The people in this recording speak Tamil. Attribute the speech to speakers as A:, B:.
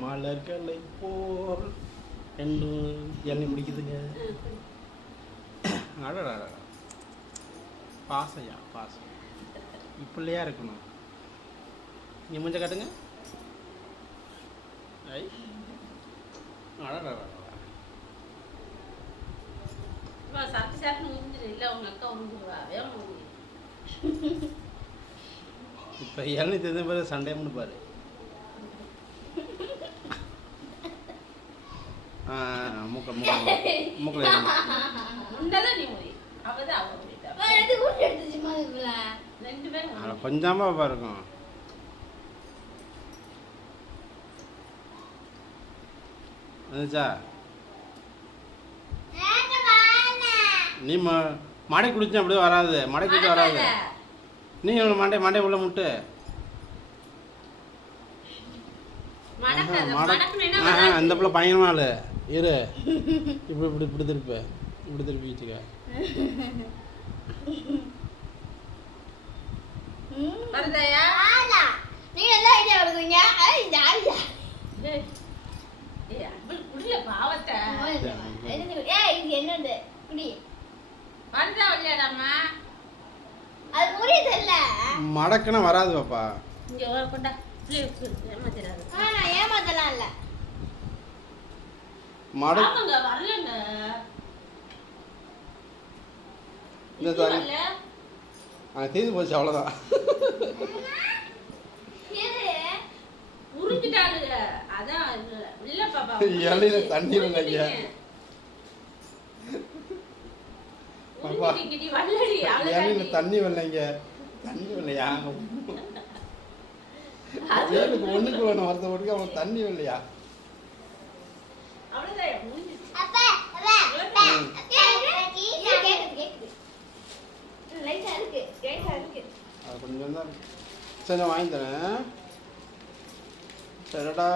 A: மலர்களை போல் என்று எண்ணி முடிக்குதுங்க. அடடா பாசையா பாசம் இப்படிலையா இருக்கணும். நீ முஞ்ச காட்டுங்க. ஐ. அடடா
B: சாப்பிட்டு சாப்பிட்டு முடிஞ்சிரு இல்ல உங்க அக்கா
A: இப்போ இளநீ தெரிஞ்ச சண்டே பாரு ஆ மூக்க மூக்க மூக்கில்
B: உண்டதான் நீ முடி அவதான் அவ முடிட்டா
C: அது கூட எடுத்துச்சு மாதிரி
B: ரெண்டு
A: அதில்
B: முடி.
A: கொஞ்சமாக இருக்கும். வந்துச்சா? நீ ம மடை குடிச்சா அப்படியே வராது. மடை குடிச்சா வராது. நீ இவ்வளோ மண்டை மண்டை உள்ள முட்டு. அந்த பிள்ளை பயங்கரமா இல்லை இரு. இப்படி இப்படி இப்படி திருப்பு. இப்படி திருப்பி வச்சுக்க?
C: நீங்க என்ன ஐடியா வருதுங்க
B: குடில பாவத்தை.
C: ஏய் இது என்னது? குடி.
B: வருதா இல்லையாடாம்மா?
C: அது புரியுது இல்ல
A: மடக்குனா வராது பாப்பா
B: இங்க கொண்டா. பிள்ளைய வச்சு ஏமாத்திடாத.
C: ஆ நான் ஏமாத்தலாம் இல்ல
A: மடை. இந்த.
B: வரல.
A: ஆ தீர்ந்து போச்சு அவ்வளோதான். இலையில தண்ணி இல்லைங்க. இலையில. தண்ணி வரலைங்க தண்ணி வரலையா
B: அது
A: ஏழுக்கு ஒண்ணுக்கு வேணும் ஒருத்த ஒட்டுக்கு அவன் தண்ணி வரலையா அது கொஞ்சம் தான் சரி நான் வாங்கி தரேன். சரிடா.